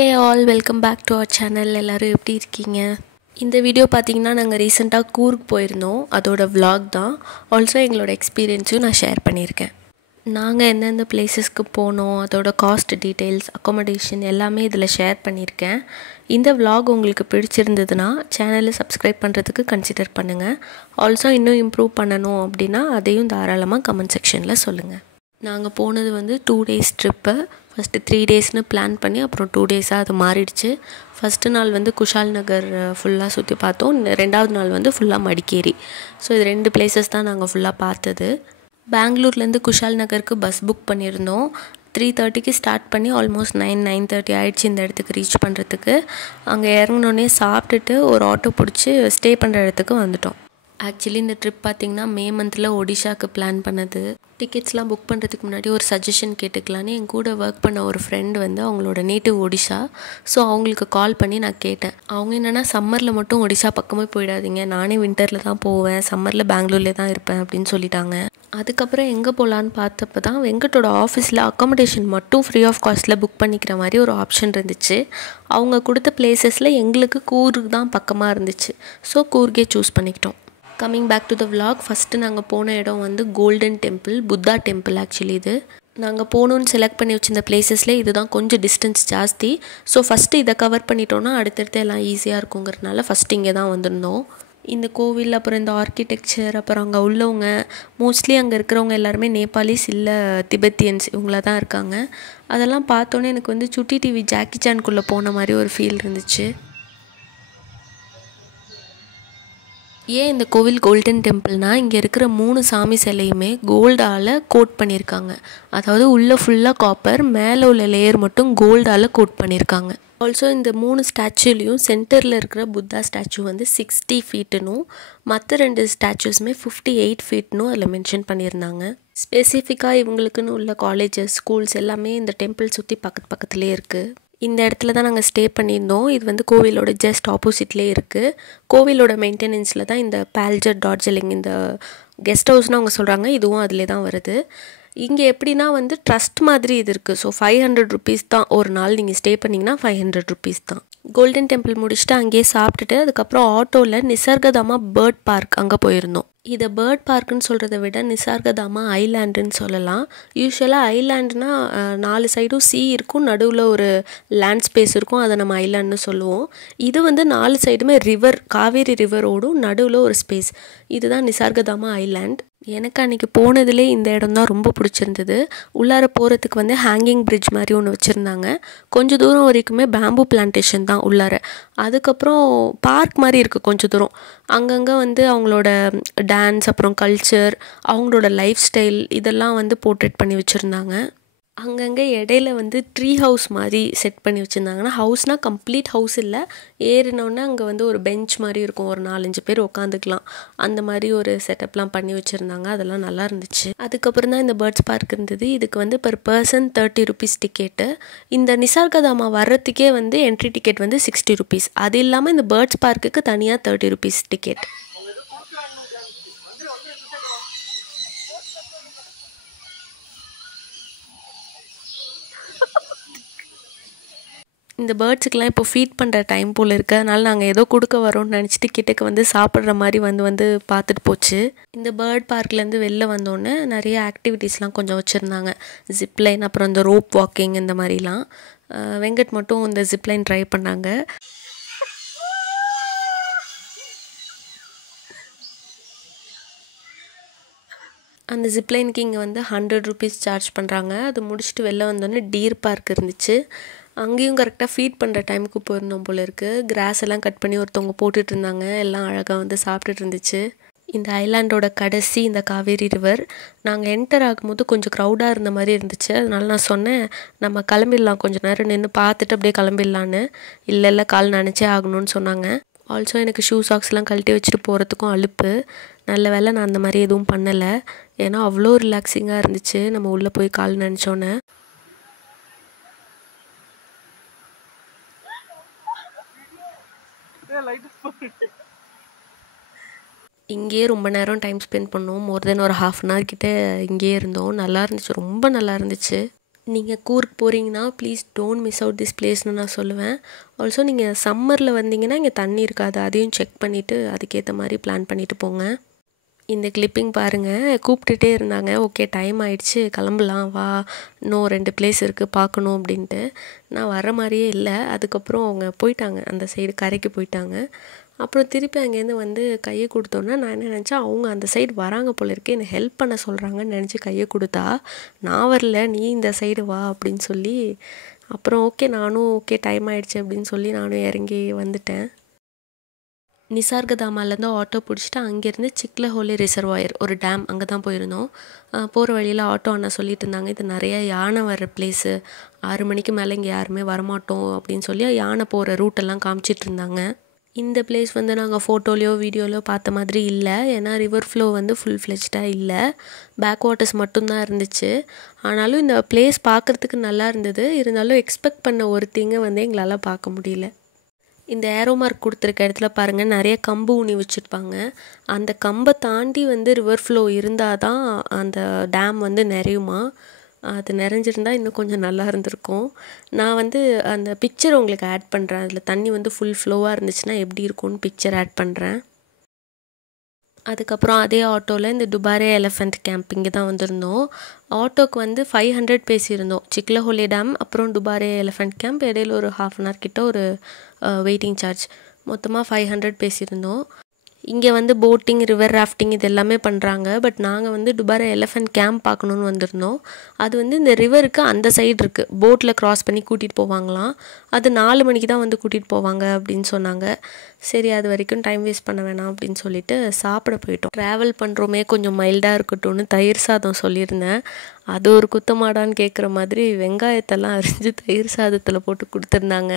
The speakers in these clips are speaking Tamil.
Hey all, welcome back to our channel. எல்லாரும் எப்படி இருக்கீங்க? இந்த வீடியோ பார்த்தீங்கன்னா நாங்கள் ரீசெண்டாக கூர்க் போயிருந்தோம். அதோட vlog தான். ஆல்சோ எங்களோட எக்ஸ்பீரியன்ஸையும் நான் ஷேர் பண்ணியிருக்கேன். நாங்கள் எந்தெந்த பிளேசஸ்க்கு போனோம், அதோட காஸ்ட் டீட்டெயில்ஸ், அக்காமடேஷன் எல்லாமே இதில் ஷேர் பண்ணியிருக்கேன். இந்த vlog உங்களுக்கு பிடிச்சிருந்ததுன்னா சேனலை சப்ஸ்கிரைப் பண்ணுறதுக்கு கன்சிடர் பண்ணுங்கள். ஆல்சோ இன்னும் இம்ப்ரூவ் பண்ணணும் அப்படின்னா அதையும் தாராளமாக கமெண்ட் செக்ஷனில் சொல்லுங்கள். நாங்கள் போனது வந்து 2 days ட்ரிப்பு. ஃபஸ்ட்டு 3 daysனு பிளான் பண்ணி அப்புறம் 2 days-ஆக அது மாறிடுச்சு. ஃபஸ்ட்டு நாள் வந்து குஷால் நகர் ஃபுல்லாக சுற்றி பார்த்தோம். ரெண்டாவது நாள் வந்து ஃபுல்லாக மடிக்கேரி. ஸோ இது 2 places தான் நாங்கள் ஃபுல்லாக பார்த்தது. பெங்களூர்லேருந்து குஷால் நகருக்கு பஸ் புக் பண்ணியிருந்தோம். 3:30க்கு ஸ்டார்ட் பண்ணி ஆல்மோஸ்ட் 9-9:30 ஆகிடுச்சு இந்த இடத்துக்கு ரீச் பண்ணுறதுக்கு. அங்கே இறங்கினோடனே சாப்பிட்டுட்டு ஒரு ஆட்டோ பிடிச்சி ஸ்டே பண்ணுற இடத்துக்கு வந்துட்டோம். ஆக்சுவலி இந்த ட்ரிப் பார்த்திங்கன்னா மே மந்தில் ஒடிஷாவுக்கு பிளான் பண்ணது. டிக்கெட்ஸ்லாம் புக் பண்ணுறதுக்கு முன்னாடி ஒரு சஜஷன் கேட்டுக்கலான்னு என் கூட ஒர்க் பண்ண ஒரு ஃப்ரெண்ட் வந்து அவங்களோட நேட்டிவ் ஒடிஷா. ஸோ அவங்களுக்கு கால் பண்ணி நான் கேட்டேன். அவங்க என்னென்னா சம்மரில் மட்டும் ஒடிஷா பக்கமே போயிடாதீங்க, நானே வின்டரில் தான் போவேன், சம்மரில் பெங்களூர்லேயே தான் இருப்பேன் அப்படின்னு சொல்லிட்டாங்க. அதுக்கப்புறம் எங்கே போகலான்னு பார்த்தப்ப தான் வெங்கட்டோட ஆஃபீஸில் அக்காமடேஷன் மட்டும் ஃப்ரீ ஆஃப் காஸ்ட்டில் புக் பண்ணிக்கிற மாதிரி ஒரு ஆப்ஷன் இருந்துச்சு. அவங்க கொடுத்த பிளேசஸில் எங்களுக்கு கூர்க் தான் பக்கமாக இருந்துச்சு. ஸோ கூர்கே சூஸ் பண்ணிக்கிட்டோம். Coming back to the village, first நாங்கள் போன இடம் வந்து golden temple, Buddha temple. Actually இது நாங்கள் போகணுன்னு செலக்ட் பண்ணி வச்சிருந்த பிளேசஸ்லேயே இதுதான் கொஞ்சம் டிஸ்டன்ஸ் ஜாஸ்தி. ஸோ ஃபஸ்ட்டு இதை கவர் பண்ணிட்டோன்னா அடுத்தடுத்து எல்லாம் ஈஸியாக இருக்குங்கிறதுனால ஃபஸ்ட்டு இங்கே தான் வந்திருந்தோம். இந்த கோவில், அப்புறம் இந்த ஆர்கிடெக்சர், அப்புறம் அங்கே உள்ளவங்க மோஸ்ட்லி அங்கே இருக்கிறவங்க எல்லாருமே நேபாளிஸ் இல்லை திபெத்தியன்ஸ் இவங்கள தான் இருக்காங்க. அதெல்லாம் பார்த்தோன்னே எனக்கு வந்து சுட்டி டிவி ஜாக்கி சான்குள்ளே போன மாதிரி ஒரு ஃபீல் இருந்துச்சு. ஏன் இந்த கோவில் கோல்டன் டெம்பிள்னால் இங்கே இருக்கிற 3 சாமி சிலையுமே கோல்டால் கோட் பண்ணியிருக்காங்க. அதாவது உள்ளே ஃபுல்லாக காப்பர், மேலே உள்ள லேயர் மட்டும் கோல்டால் கோட் பண்ணியிருக்காங்க. ஆல்சோ இந்த 3 ஸ்டாச்சுலேயும் சென்டரில் இருக்கிற புத்தா ஸ்டாச்சு வந்து 60 feet-னும் மற்ற 2 ஸ்டாச்சுஸுமே 58 feet-னும் அதில் மென்ஷன் பண்ணியிருந்தாங்க. ஸ்பெசிஃபிக்காக இவங்களுக்குன்னு உள்ள காலேஜஸ், ஸ்கூல்ஸ் எல்லாமே இந்த டெம்பிள் சுற்றி பக்கத்துலேயே இருக்குது. இந்த இடத்துல தான் நாங்கள் ஸ்டே பண்ணியிருந்தோம். இது வந்து கோவிலோட ஜஸ்ட் ஆப்போசிட்லேயே இருக்குது. கோவிலோட மெயின்டெனன்ஸில் தான் இந்த பால்ஜர் டார்ஜிலிங் இந்த கெஸ்ட் ஹவுஸ்னு அவங்க சொல்கிறாங்க. இதுவும் அதிலே தான் வருது. இங்கே எப்படின்னா வந்து ட்ரஸ்ட் மாதிரி இது இருக்குது. ஸோ 500 rupees தான் ஒரு நாள் நீங்கள் ஸ்டே பண்ணிங்கன்னா 500 rupees தான். கோல்டன் டெம்பிள் முடிச்சுட்டு அங்கேயே சாப்பிட்டுட்டு அதுக்கப்புறம் ஆட்டோவில் நிசர்கதாமா பேர்ட் பார்க் அங்கே போயிருந்தோம். இதை பேர்ட் பார்க்குன்னு சொல்கிறத விட நிசர்கதாமா ஐலாண்டுன்னு சொல்லலாம். யூஸ்வலாக ஐலாண்டுனா 4 சைடும் சீ இருக்கும், நடுவில் ஒரு லேண்ட் ஸ்பேஸ் இருக்கும், அதை நம்ம ஐலாண்டுன்னு சொல்லுவோம். இது வந்து 4 சைடுமே ரிவர், காவேரி ரிவர் ஓடும், நடுவில் ஒரு ஸ்பேஸ். இதுதான் நிசர்கதாமா ஐலாண்ட். எனக்கு அன்றைக்கி போனதுலே இந்த இடம் தான் ரொம்ப பிடிச்சிருந்தது. உள்ளார போகிறதுக்கு வந்து ஹேங்கிங் பிரிட்ஜ் மாதிரி ஒன்று வச்சுருந்தாங்க. கொஞ்சம் தூரம் வரைக்குமே பேம்பு பிளான்டேஷன் தான் உள்ளார. அதுக்கப்புறம் பார்க் மாதிரி இருக்குது கொஞ்சம் தூரம். அங்கங்கே வந்து அவங்களோட டான்ஸ், அப்புறம் கல்ச்சர், அவங்களோட லைஃப் ஸ்டைல் இதெல்லாம் வந்து போர்ட்ரேட் பண்ணி வச்சுருந்தாங்க. அங்கங்கே இடையில வந்து ட்ரீ ஹவுஸ் மாதிரி செட் பண்ணி வச்சுருந்தாங்கன்னா, ஹவுஸ்னால் கம்ப்ளீட் ஹவுஸ் இல்லை, ஏறினோடனே அங்கே வந்து ஒரு பெஞ்ச் மாதிரி இருக்கும், ஒரு 4-5 பேர் உட்காந்துக்கலாம். அந்த மாதிரி ஒரு செட்டப்லாம் பண்ணி வச்சுருந்தாங்க. அதெல்லாம் நல்லா இருந்துச்சு. அதுக்கப்புறம் தான் இந்த பேர்ட்ஸ் பார்க் இருந்தது. இதுக்கு வந்து per person 30 rupees டிக்கெட்டு. இந்த நிசர்கதாமா வர்றதுக்கே வந்து என்ட்ரி டிக்கெட் வந்து 60 rupees. அது இல்லாமல் இந்த பேர்ட்ஸ் பார்க்குக்கு தனியாக 30 rupees டிக்கெட். இந்த பேர்ட்ஸுக்கெலாம் இப்போ ஃபீட் பண்ணுற டைம் போல் இருக்குது. அதனால் நாங்கள் ஏதோ கொடுக்க வரோம்னு நினச்சிட்டு கிட்டக்கு வந்து சாப்பிட்ற மாதிரி வந்து பார்த்துட்டு போச்சு. இந்த பேர்ட் பார்க்லேருந்து வெளில வந்தோடனே நிறைய ஆக்டிவிட்டீஸ்லாம் கொஞ்சம் வச்சுருந்தாங்க. ஜிப்லைன், அப்புறம் இந்த ரோப் வாக்கிங், இந்த மாதிரிலாம். வெங்கட் மட்டும் இந்த ஜிப்லைன் ட்ரை பண்ணாங்க. அந்த ஜிப்லைனுக்கு இங்கே வந்து 100 rupees சார்ஜ் பண்ணுறாங்க. அது முடிச்சுட்டு வெளில வந்தோடனே டீர் பார்க் இருந்துச்சு. அங்கேயும் கரெக்டாக ஃபீட் பண்ணுற டைமுக்கு போயிருந்தோம் போல் இருக்குது. கிராஸ் எல்லாம் கட் பண்ணி ஒருத்தவங்க போட்டுட்டு இருந்தாங்க. எல்லாம் அழகாக வந்து சாப்பிட்டுட்டு இருந்துச்சு. இந்த ஐலாண்டோட கடைசி இந்த காவேரி ரிவர். நாங்கள் என்டர் ஆகும்போது கொஞ்சம் க்ரௌடாக இருந்த மாதிரி இருந்துச்சு. அதனால நான் சொன்னேன், நம்ம கிளம்பிடலாம், கொஞ்சம் நேரம் நின்று பார்த்துட்டு அப்படியே கிளம்பிடலான்னு. இல்லை கால் நினச்சே ஆகணும்னு சொன்னாங்க. ஆல்சோ எனக்கு ஷூ சாக்ஸ்லாம் கழட்டி வச்சுட்டு போகிறதுக்கும் அலுப்பு. நல்ல வேலை நான் அந்த மாதிரி எதுவும் பண்ணலை. ஏன்னா அவ்வளோ ரிலாக்ஸிங்காக இருந்துச்சு நம்ம உள்ளே போய் கால் நினச்சோன்னே. இங்கேயே ரொம்ப நேரம் டைம் ஸ்பெண்ட் பண்ணோம். மோர் தென் ஒரு 1/2 hour கிட்டே இங்கேயே இருந்தோம். நல்லா இருந்துச்சு, ரொம்ப நல்லா இருந்துச்சு. நீங்கள் கூர்க் போகிறீங்கன்னா please don't miss out this பிளேஸ்னு நான் சொல்லுவேன். ஆல்சோ நீங்கள் சம்மரில் வந்தீங்கன்னா இங்கே தண்ணி இருக்காது, அதையும் செக் பண்ணிவிட்டு அதுக்கேற்ற மாதிரி பிளான் பண்ணிவிட்டு போங்க. இந்த கிளிப்பிங் பாருங்கள், கூப்பிட்டுட்டே இருந்தாங்க. ஓகே டைம் ஆயிடுச்சு கிளம்பலாம் வா, இன்னும் 2 பிளேஸ் இருக்குது பார்க்கணும் அப்படின்ட்டு. நான் வர மாதிரியே இல்லை. அதுக்கப்புறம் அவங்க போயிட்டாங்க, அந்த சைடு கரைக்கு போயிட்டாங்க. அப்புறம் திருப்பி அங்கேருந்து வந்து கையை கொடுத்தோன்னா நான் என்ன நினச்சேன், அவங்க அந்த சைடு வராங்க போல இருக்கே, என்னை ஹெல்ப் பண்ண சொல்கிறாங்கன்னு நினச்சி கையை கொடுத்தா, நான் வரல நீ இந்த சைடு வா அப்படின்னு சொல்லி, அப்புறம் ஓகே நானும் ஓகே டைம் ஆகிடுச்சு அப்படின்னு சொல்லி நானும் இறங்கி வந்துட்டேன். நிசார்கதாமாலேருந்து ஆட்டோ பிடிச்சிட்டு அங்கேருந்து சிக்லஹோலி ரிசர்வாயர் ஒரு டேம் அங்கே தான் போயிருந்தோம். போகிற வழியில் ஆட்டோ அண்ணா சொல்லிட்டு இருந்தாங்க, இது நிறைய யானை வர்ற பிளேஸு, 6 மணிக்கு மேலே இங்கே யாருமே வரமாட்டோம் அப்படின்னு சொல்லி யானை போகிற ரூட்டெல்லாம் காமிச்சிட்டு இருந்தாங்க. இந்த பிளேஸ் வந்து நாங்கள் ஃபோட்டோலையோ வீடியோலையோ பார்த்த மாதிரி இல்லை, ஏன்னா ரிவர் ஃப்ளோ வந்து ஃபுல் ஃப்ளெஜ்டாக இல்லை, பேக் வாட்டர்ஸ் மட்டும்தான் இருந்துச்சு. ஆனாலும் இந்த பிளேஸ் பார்க்குறதுக்கு நல்லா இருந்தது. இருந்தாலும் எக்ஸ்பெக்ட் பண்ண ஒரு திங்கை வந்து எங்களால் பார்க்க முடியல. இந்த ஏரோ மார்க் கொடுத்துருக்க இடத்துல பாருங்கள், நிறைய கம்பு ஊனி வச்சுருப்பாங்க. அந்த கம்பை தாண்டி வந்து ரிவர் ஃப்ளோ இருந்தால் தான் அந்த டேம் வந்து நிறையுமா. அது நிறைஞ்சிருந்தால் இன்னும் கொஞ்சம் நல்லா இருந்திருக்கும். நான் வந்து அந்த பிக்சர் உங்களுக்கு ஆட் பண்ணுறேன், அதில் தண்ணி வந்து ஃபுல் ஃப்ளோவாக இருந்துச்சுன்னா எப்படி இருக்கும்னு பிக்சர் ஆட் பண்ணுறேன். அதுக்கப்புறம் அதே ஆட்டோவில் இந்த டுபாரே எலிஃபெண்ட் கேம்ப் இங்கே தான் வந்திருந்தோம். ஆட்டோக்கு வந்து 500 பேசியிருந்தோம். சிக்லஹோலி டேம் அப்புறம் டுபாரே எலிஃபெண்ட் கேம்ப் இடையில ஒரு 1/2 hour கிட்ட ஒரு வெயிட்டிங் சார்ஜ், மொத்தமாக 500 பேசியிருந்தோம். இங்கே வந்து போட்டிங், ரிவர் ராஃப்டிங் இது எல்லாமே பண்ணுறாங்க. பட் நாங்கள் வந்து டுபாரே எலிஃபெண்ட் கேம்ப் பார்க்கணுன்னு வந்திருந்தோம். அது வந்து இந்த ரிவருக்கு அந்த சைடு இருக்குது, போட்டில் க்ராஸ் பண்ணி கூட்டிகிட்டு போவாங்களாம். அது 4 மணிக்கு தான் வந்து கூட்டிகிட்டு போவாங்க அப்படின்னு சொன்னாங்க. சரி அது வரைக்கும் டைம் வேஸ்ட் பண்ண வேணாம் அப்படின்னு சொல்லிட்டு சாப்பிட போயிட்டோம். ட்ராவல் பண்ணுறோமே கொஞ்சம் மைல்டாக இருக்கட்டும்னு தயிர் சாதம் சொல்லியிருந்தேன். அது ஒரு குத்தமாடான்னு கேட்குற மாதிரி வெங்காயத்தெல்லாம் அரிஞ்சு தயிர் சாதத்தில் போட்டு கொடுத்துருந்தாங்க.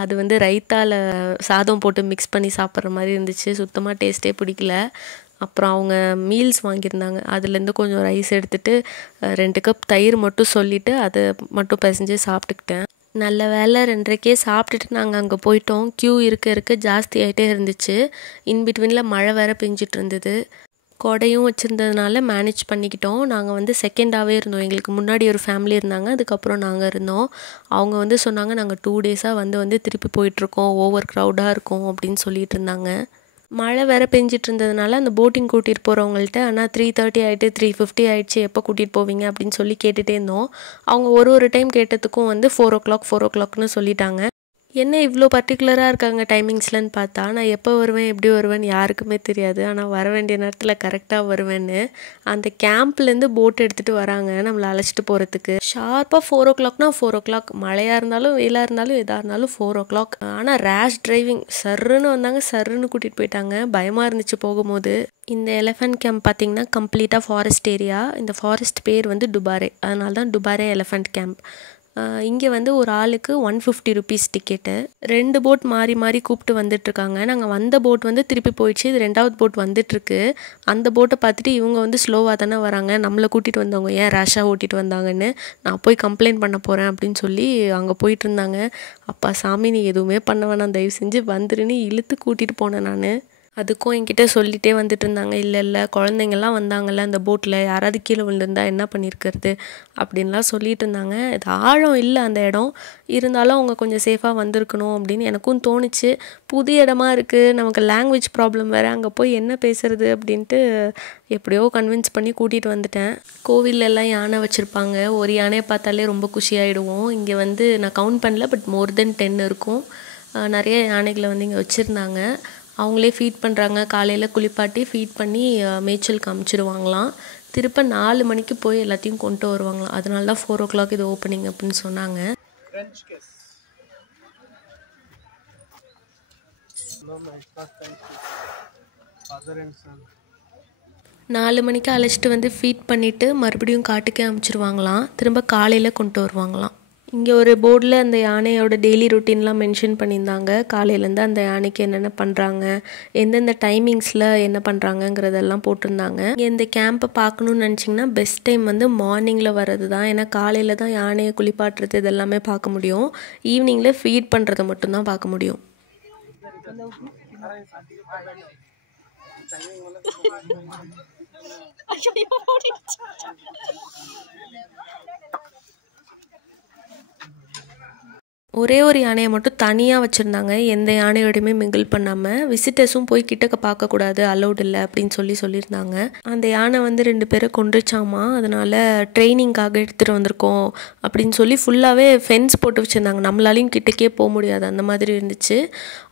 அது வந்து ரைத்தாவில் சாதம் போட்டு மிக்ஸ் பண்ணி சாப்பிட்ற மாதிரி இருந்துச்சு, சுத்தமாக டேஸ்ட்டே பிடிக்கல. அப்புறம் அவங்க மீல்ஸ் வாங்கியிருந்தாங்க, அதுலேருந்து கொஞ்சம் ரைஸ் எடுத்துகிட்டு 2 கப் தயிர் மட்டும் சொல்லிவிட்டு அதை மட்டும் பிசைஞ்சு சாப்பிட்டுக்கிட்டேன். நல்ல வேலை 2:30க்கே சாப்பிட்டுட்டு நாங்கள் அங்கே போயிட்டோம். க்யூ இருக்க ஜாஸ்தி ஆகிட்டே இருந்துச்சு. இன்பிட்வீனில் மழை வேறு பெஞ்சிட்டு இருந்தது. கொடையும் வச்சுருந்ததுனால மேனேஜ் பண்ணிக்கிட்டோம். நாங்கள் வந்து செகண்டாகவே இருந்தோம், எங்களுக்கு முன்னாடி ஒரு ஃபேமிலி இருந்தாங்க, அதுக்கப்புறம் நாங்கள் இருந்தோம். அவங்க வந்து சொன்னாங்க நாங்கள் 2 டேஸாக வந்து திருப்பி போயிட்டுருக்கோம், ஓவர் க்ரௌடாக இருக்கும் அப்படின்னு சொல்லிட்டு இருந்தாங்க. மழை வேறு பெஞ்சிட்டு இருந்ததுனால அந்த போட்டிங் கூட்டிகிட்டு போகிறவங்கள்ட்ட ஆனால் 3:30 ஆகிட்டு 3:50 ஆகிடுச்சு எப்போ கூட்டிகிட்டு போவீங்க அப்படின்னு சொல்லி கேட்டுகிட்டே இருந்தோம். அவங்க ஒரு டைம் கேட்டதுக்கும் வந்து 4 o'clockனு சொல்லிட்டாங்க. என்ன இவ்வளோ பர்டிகுலராக இருக்காங்க டைமிங்ஸ்லன்னு பார்த்தா, நான் எப்போ வருவேன் எப்படி வருவேன்னு யாருக்குமே தெரியாது. ஆனால் வர வேண்டிய நேரத்தில் கரெக்டாக வருவேன்னு அந்த கேம்ப்லேருந்து போட் எடுத்துகிட்டு வராங்க நம்மளை அழைச்சிட்டு போகிறதுக்கு. ஷார்ப்பாக 4 o'clockனா 4 o'clock, மழையாக இருந்தாலும் வெயிலாக இருந்தாலும் எதாக இருந்தாலும் 4 o'clock. ஆனால் ரேஷ் டிரைவிங், சர்ருன்னு வந்தாங்க, சர்ருன்னு கூட்டிகிட்டு போயிட்டாங்க. பயமாக இருந்துச்சு போகும்போது. இந்த எலிஃபெண்ட் கேம்ப் பார்த்திங்கன்னா கம்ப்ளீட்டாக ஃபாரஸ்ட் ஏரியா. இந்த ஃபாரஸ்ட் பேர் வந்து டுபாரே, அதனால தான் டுபாரே எலிஃபெண்ட் கேம்ப். இங்கே வந்து ஒரு ஆளுக்கு 150 rupees டிக்கெட்டு. 2 போட் மாறி மாறி கூப்பிட்டு வந்துட்டுருக்காங்க. நாங்கள் வந்த போட் வந்து திருப்பி போயிடுச்சு, இது 2வது போட் வந்துட்டுருக்கு. அந்த போட்டை பார்த்துட்டு இவங்க வந்து ஸ்லோவாக தானே வராங்க, நம்மளை கூட்டிகிட்டு வந்தவங்க ஏன் ரேஷாக ஓட்டிகிட்டு வந்தாங்கன்னு நான் போய் கம்ப்ளைண்ட் பண்ண போகிறேன் அப்படின்னு சொல்லி அங்கே போயிட்டு இருந்தாங்க. அப்பா சாமி நீ எதுவுமே பண்ண வேணாம், தயவு செஞ்சு வந்துருன்னு இழுத்து கூட்டிகிட்டு போனேன் நான். அதுக்கும் என்கிட்ட சொல்லிகிட்டே வந்துட்டு இருந்தாங்க, இல்லை குழந்தைங்கள்லாம் வந்தாங்கல்ல அந்த போட்டில், யாராவது கீழே விழுந்திருந்தா என்ன பண்ணியிருக்கிறது அப்படின்லாம் சொல்லிட்டு இருந்தாங்க. இது ஆழம் இல்லை அந்த இடம், இருந்தாலும் அவங்க கொஞ்சம் சேஃபாக வந்திருக்கணும் அப்படின்னு எனக்கும் தோணுச்சு. புது இடமா இருக்குது, நமக்கு லாங்குவேஜ் ப்ராப்ளம் வேறு, அங்கே போய் என்ன பேசுறது அப்படின்ட்டு எப்படியோ கன்வின்ஸ் பண்ணி கூட்டிகிட்டு வந்துட்டேன். கோவிலெல்லாம் யானை வச்சுருப்பாங்க, ஒரு யானையை பார்த்தாலே ரொம்ப குஷியாகிடுவோம். இங்கே வந்து நான் கவுண்ட் பண்ணல, பட் மோர் தென் 10 இருக்கும். நிறைய யானைகளை வந்து இங்கே வச்சுருந்தாங்க. அவங்களே ஃபீட் பண்ணுறாங்க, காலையில் குளிப்பாட்டி ஃபீட் பண்ணி மேய்ச்சல் காமிச்சிடுவாங்களாம். திருப்ப 4 மணிக்கு போய் எல்லாத்தையும் கொண்டு வருவாங்களாம். அதனால தான் 4 o'clock இது ஓப்பனிங் அப்படின்னு சொன்னாங்க. 4 மணிக்கு அழைச்சிட்டு வந்து ஃபீட் பண்ணிவிட்டு மறுபடியும் காட்டுக்கே அனுப்பிச்சிடுவாங்களாம். திரும்ப காலையில் கொண்டு வருவாங்களாம். இங்கே ஒரு போர்டில் அந்த யானையோட டெய்லி ரொட்டீன்லாம் மென்ஷன் பண்ணியிருந்தாங்க. காலையிலேருந்து அந்த யானைக்கு என்னென்ன பண்ணுறாங்க, எந்தெந்த டைமிங்ஸில் என்ன பண்ணுறாங்கங்கிறதெல்லாம் போட்டிருந்தாங்க. இங்கே இந்த கேம்பை பார்க்கணுன்னு நினச்சிங்கன்னா பெஸ்ட் டைம் வந்து மார்னிங்கில் வர்றது தான். ஏன்னா காலையில் தான் யானையை குளிப்பாட்டுறது இதெல்லாமே பார்க்க முடியும், ஈவினிங்கில் ஃபீட் பண்ணுறதை மட்டும்தான் பார்க்க முடியும். ஒரே ஒரு யானையை மட்டும் தனியாக வச்சுருந்தாங்க, எந்த யானையோடையுமே மிங்கிள் பண்ணாமல். விசிட்டர்ஸும் போய் கிட்டக்க பார்க்கக்கூடாது, அலௌட் இல்லை அப்படின்னு சொல்லியிருந்தாங்க. அந்த யானை வந்து 2 பேரை கொன்றுச்சாமா, அதனால் ட்ரைனிங்காக எடுத்துகிட்டு வந்திருக்கோம் அப்படின்னு சொல்லி ஃபுல்லாகவே ஃபென்ஸ் போட்டு வச்சுருந்தாங்க. நம்மளாலையும் கிட்டக்கே போக முடியாது, அந்த மாதிரி இருந்துச்சு.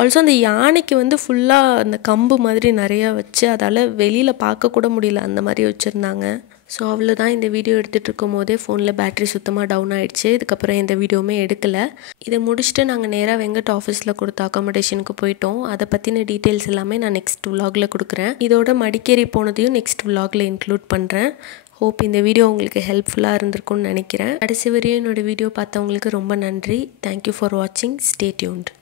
ஆல்சோ அந்த யானைக்கு வந்து ஃபுல்லாக அந்த கம்பு மாதிரி நிறையா வச்சு அதால் வெளியில் பார்க்கக்கூட முடியல, அந்த மாதிரி வச்சுருந்தாங்க. ஸோ அவ்வளோதான். இந்த வீடியோ எடுத்துகிட்டு இருக்கும் போதே ஃபோனில் பேட்ரி சுத்தமாக டவுன் ஆகிடுச்சு. இதுக்கப்புறம் எந்த வீடியோவுமே எடுக்கலை. இதை முடிச்சுட்டு நாங்கள் நேராக வெங்கட் ஆஃபீஸில் கொடுத்த அக்காமடேஷனுக்கு போயிட்டோம். அதை பற்றின டீட்டெயில்ஸ் எல்லாமே நான் நெக்ஸ்ட் விலாகில் கொடுக்குறேன். இதோட மடிக்கேரி போனதையும் நெக்ஸ்ட் விலாகில் இன்க்ளூட் பண்ணுறேன். ஹோப் இந்த வீடியோ உங்களுக்கு ஹெல்ப்ஃபுல்லாக இருந்திருக்கும்னு நினைக்கிறேன். கடைசி வரையும் என்னோடய வீடியோ பார்த்தவங்களுக்கு ரொம்ப நன்றி. தேங்க்யூ ஃபார் வாட்சிங். Stay tuned.